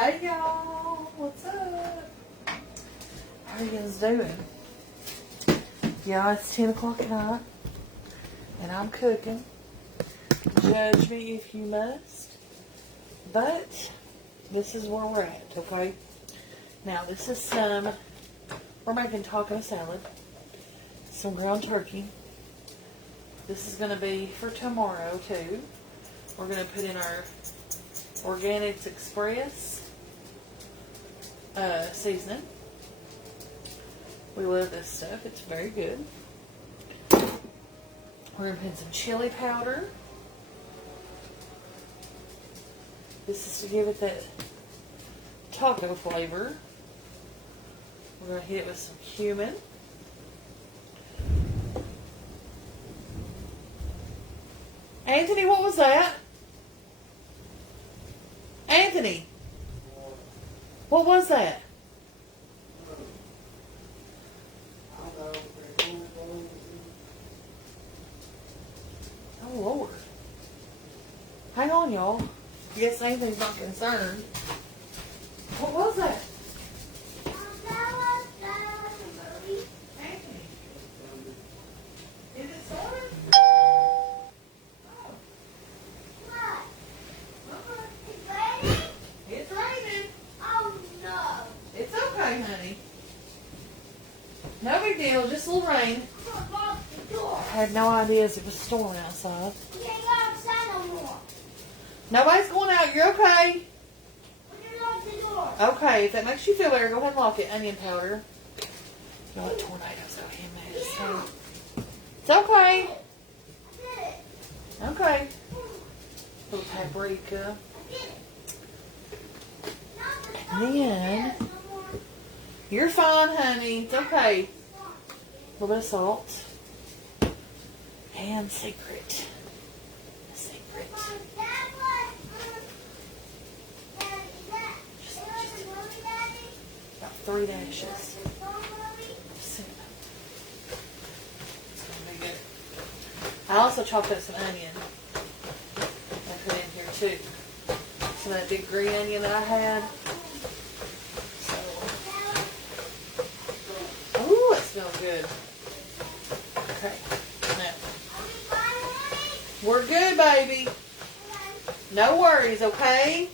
Hey y'all, what's up? How you guys doing? Yeah, it's 10 o'clock at night, and I'm cooking. Judge me if you must, but this is where we're at, okay? Now, this is we're making taco salad, some ground turkey. This is going to be for tomorrow, too. We're going to put in our Organics Express seasoning. We love this stuff. It's very good. We're going to put in some chili powder. This is to give it that taco flavor. We're going to hit it with some cumin. Anthony, what was that? Anthony, what was that? Oh, Lord. Hang on, y'all. I guess Anthony's not concerned. What was that? Anthony, is it storming? It's raining. Oh no. It's okay, honey. No big deal, just a little rain. Lock the door. I had no idea it was storming outside. We can't go outside no more. Nobody's going out, you're okay? We can lock the door. Okay, if that makes you feel better, go ahead and lock it. Onion powder. Don't let tornadoes go in, man. So, it's okay. I did it. Okay. A little paprika. I did it. And then, you're fine, honey. It's okay. A little bit of salt. And secret. Secret. About 3 dashes. Cinnamon. It's gonna be good. I also chopped up some onion. I put in here too. Some of that big green onion that I had. So, ooh, it smells good. Okay, now we're good, baby. No worries, okay?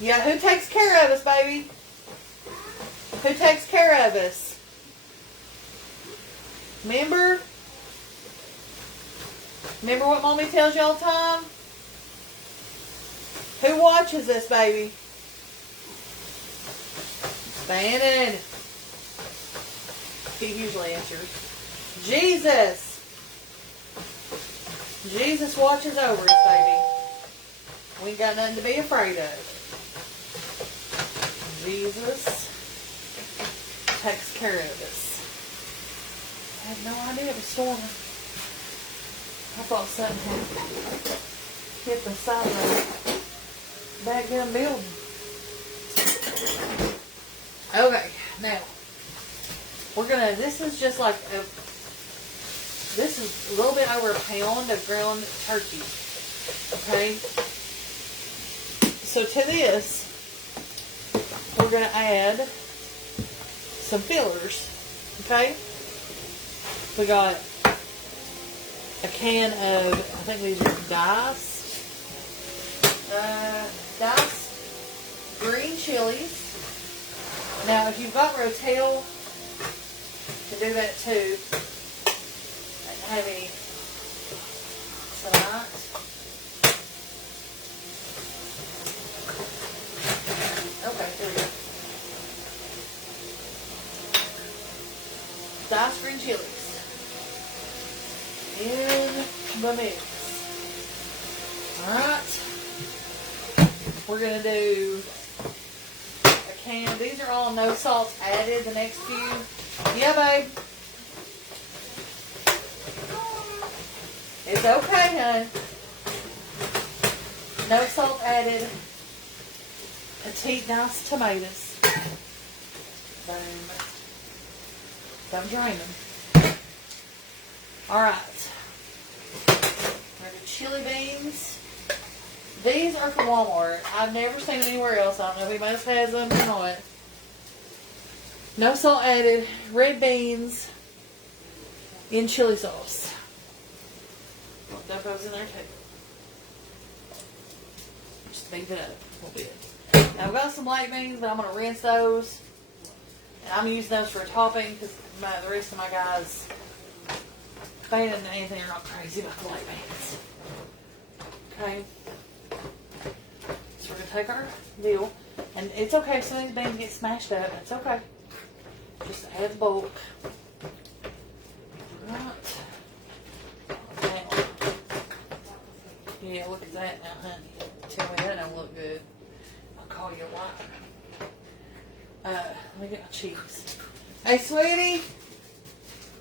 Yeah, who takes care of us, baby? Who takes care of us? Remember? Remember what Mommy tells you all the time? Who watches us, baby? Bannon. He usually answers. Jesus. Jesus watches over us, baby. We ain't got nothing to be afraid of. Jesus takes care of us. I had no idea it was storming. I thought something had hit the side of the background building. Okay, now we're gonna. This is just like this is a little bit over a pound of ground turkey. Okay. So to this, we're gonna add some fillers. Okay. We got a can of, I think these are diced green chilies. Now, if you've got Rotel, you can do that too. I don't have any tonight. Okay, here we go. Diced green chilies in the mix. Alright. We're going to do a can. These are all no salt added, the next few. Yeah, babe. It's okay, hon. No salt added. Petite nice tomatoes. Boom. Don't drain them. Alright. Chili beans. These are from Walmart. I've never seen them anywhere else. I don't know if anybody else has them or not. No salt added. Red beans in chili sauce. Well, that goes in there too. Just beef it up a little bit. Now I've got some black beans, but I'm going to rinse those. And I'm using those for a topping because the rest of my guys, Fana and Anthony, are not crazy about the black beans. Okay. So we're going to take our deal. And it's okay if some of these beans get smashed up. It's okay. Just add the bulk. Right. Now. Yeah, look at that now, honey. Tell me that don't look good. I'll call you a liar. Let me get my cheese. Hey, sweetie.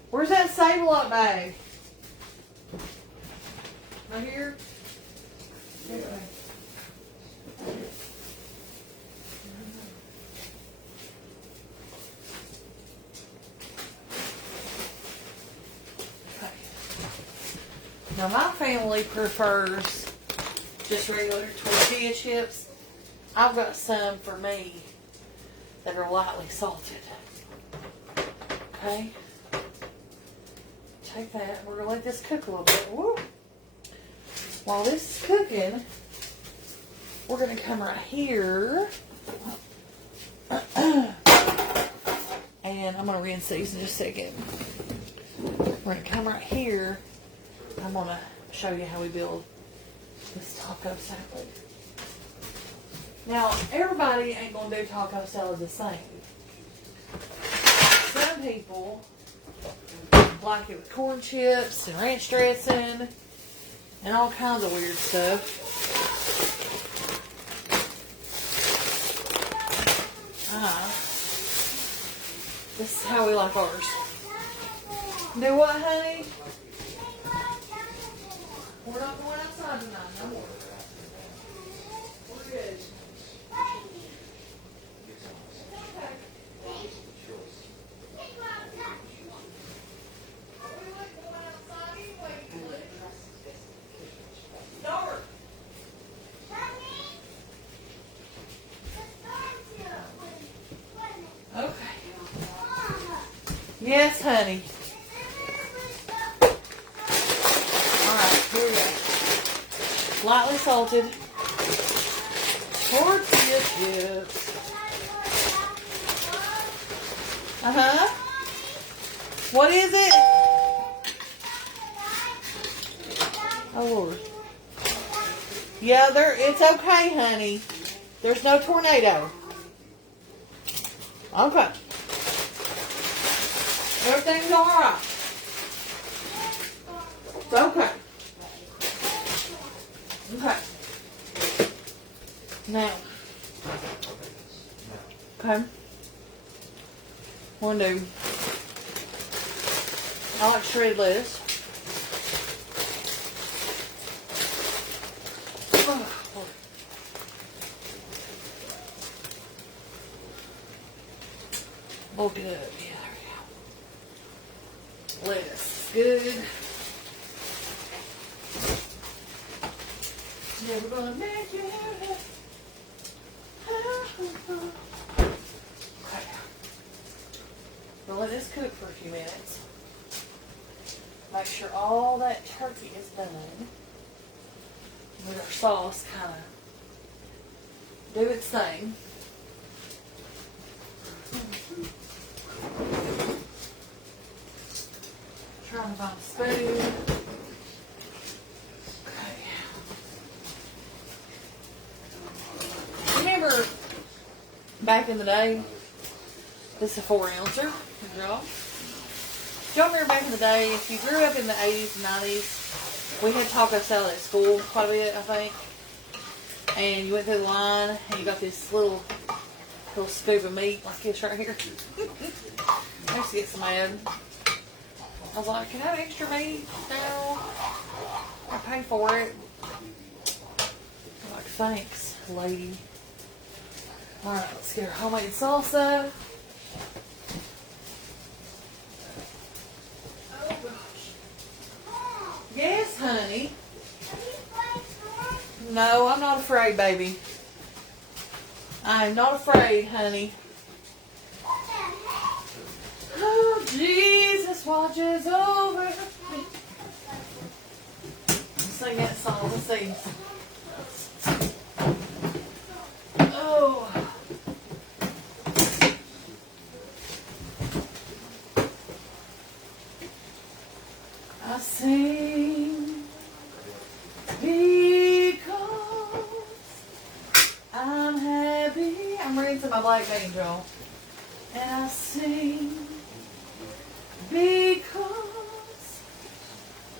Where's that Save-A-Lot bag? Right here? Okay. Now my family prefers just regular tortilla chips. I've got some for me that are lightly salted. Okay. Take that. We're going to let this cook a little bit. Woo. While this is cooking, we're going to come right here. And I'm going to rinse these in just a second. We're going to come right here. I'm going to show you how we build this taco salad. Now, everybody ain't going to do taco salad the same. Some people like it with corn chips and ranch dressing and all kinds of weird stuff. This is how we like ours. Do what, honey? We're not going outside tonight, no more. We're good. Okay. Yes, honey. Alright, here we go. Lightly salted tortilla chips. Uh-huh. What is it? Oh, Lord. Yeah, it's okay, honey. There's no tornado. Okay. Everything's alright. It's okay. Okay. Now. Okay. One do. I like shredded lettuce. Oh, Lord. Bulk it up. Yeah, there we go. Lettuce. Good. Never gonna make it. Okay. We'll let this cook for a few minutes. Make sure all that turkey is done. Let our sauce kind of do its thing. Trying to find a spoon. Remember back in the day, this is a 4-ouncer, y'all. Y'all remember back in the day, if you grew up in the 80s and 90s, we had taco salad at school quite a bit, I think. And you went through the line and you got this little scoop of meat like this right here. I used to get some ad. I was like, can I have extra meat? No. I pay for it. I'm like, thanks, lady. Alright, let's get our homemade salsa. Oh gosh. Yes, honey. No, I'm not afraid, baby. I'm not afraid, honey. Oh, Jesus watches over me. Sing that song. Let's see. Oh. I sing because I'm happy. I'm reading to my black angel. And I sing because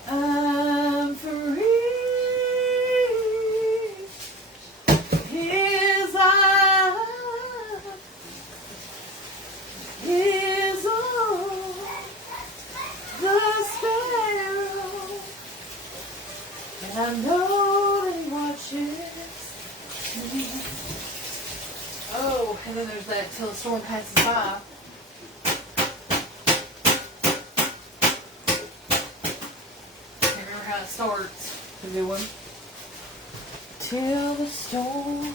I'm free. His eye is on the sparrow, and I know that he watches me. Oh, and then there's that till the storm passes by. Remember how it starts. The new one. Till the storm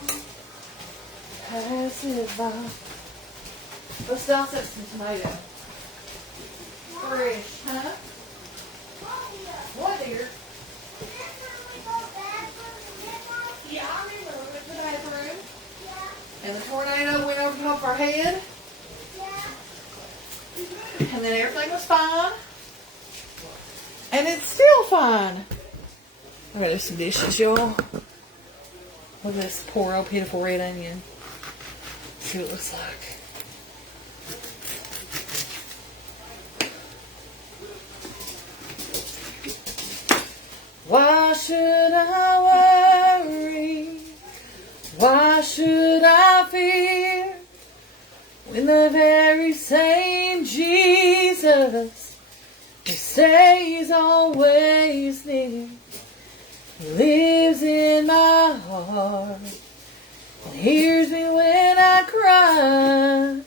passes by. Let's toss up some tomato. Fresh, huh? What, dear? Yeah, I remember we went to the bathroom. And the tornado went over top of our head. And then everything was fine. And it's still fine. I gotta do some dishes, y'all. Look at this poor old pitiful red onion. See what it looks like. Why should I worry? Why should I fear? When the very same Jesus who stays always near, he lives in my heart and hears me when I cry.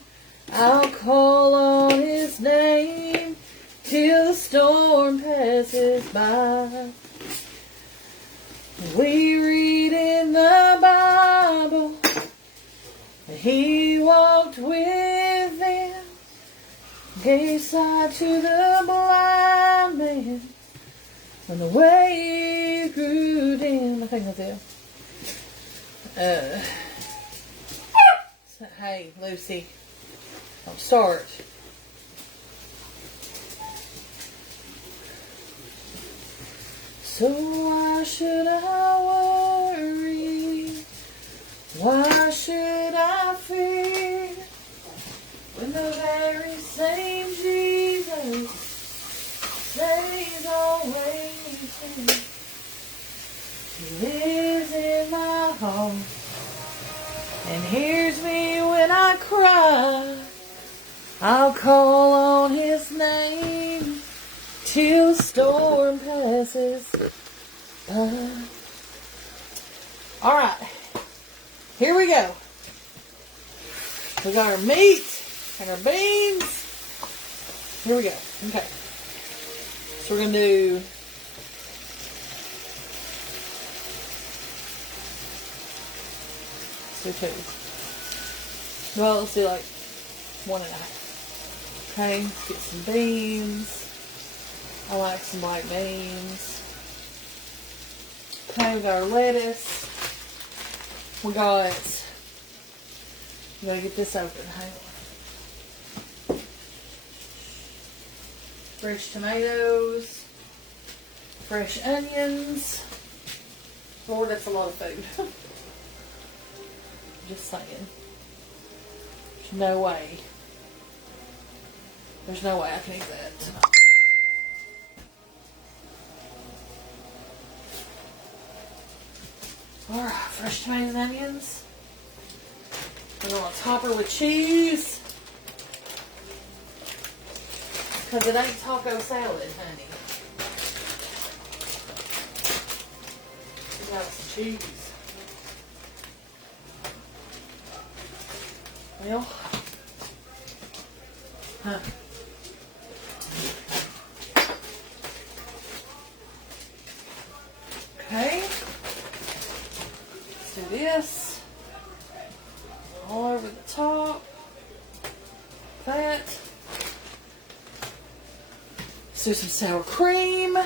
I'll call on his name till the storm passes by. We read in the Bible that he walked with them, gave sight to the blind man when the way grew dim. I think that's it. Hey, Lucy, don't start. So why should I worry? Why should I fear? When the very same Jesus stays always here. He lives in my heart and hears me when I cry. I'll call on his name till the storm passes by. All right, here we go. We got our meat and our beans. Here we go. Okay. So we're going to do two. Well, let's do like 1.5. Okay, let's get some beans. I like some black beans. Okay, we got our lettuce. We gotta get this open. Hang on. Fresh tomatoes. Fresh onions. Lord, that's a lot of food. Just saying. There's no way. There's no way I can eat that. Alright, fresh tomatoes and onions. We're going to top her with cheese. Because it ain't taco salad, honey. We got some cheese. Well, huh. Okay. do this all over the top. That. Let's do some sour cream.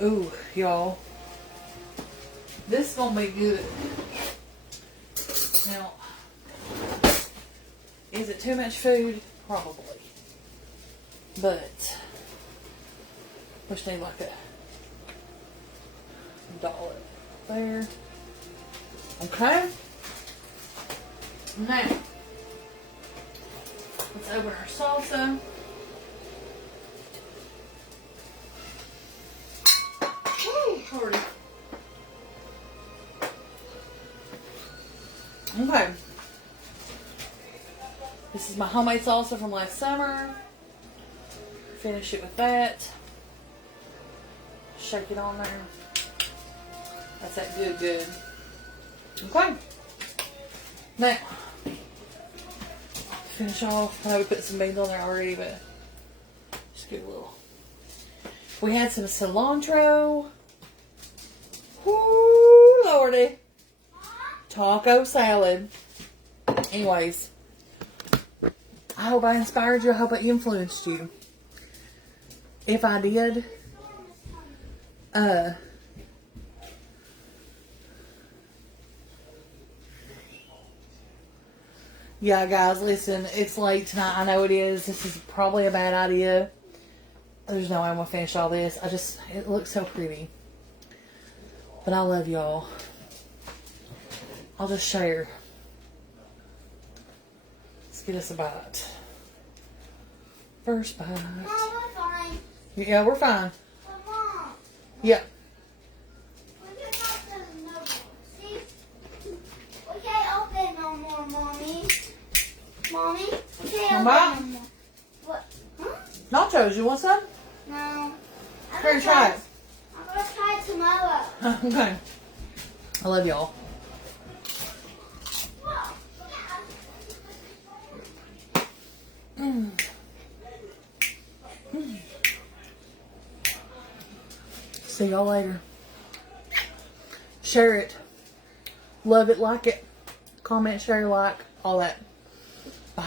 Ooh, y'all. This is gonna be good. Now, is it too much food? Probably. But, we just need like a dollar there. Okay. Now, let's open our salsa. Woo, already. Okay. This is my homemade salsa from last summer. Finish it with that. Shake it on there. That's that good. Okay. Now, finish off. I know we put some beans on there already, but just get a little. We had some cilantro. Woo, lordy. Taco salad. Anyways, I hope I inspired you. I hope I influenced you. If I did, yeah, guys, listen, it's late tonight. I know it is. This is probably a bad idea. There's no way I'm going to finish all this. It looks so pretty. But I love y'all. I'll just share. Let's get us a bite. First bite. Mom, we're fine. Yeah, we're fine. But Mom, Yeah. we just got some noodles. See? We can't open no more, Mommy. Mommy, we can't Mama? open no more. What? Huh? Nachos, you want some? No. I'm Here, gonna try it. I'm gonna try it tomorrow. Okay. I love y'all. Whoa. See y'all later. Share it. Love it, like it. Comment, share, like, all that. Bye.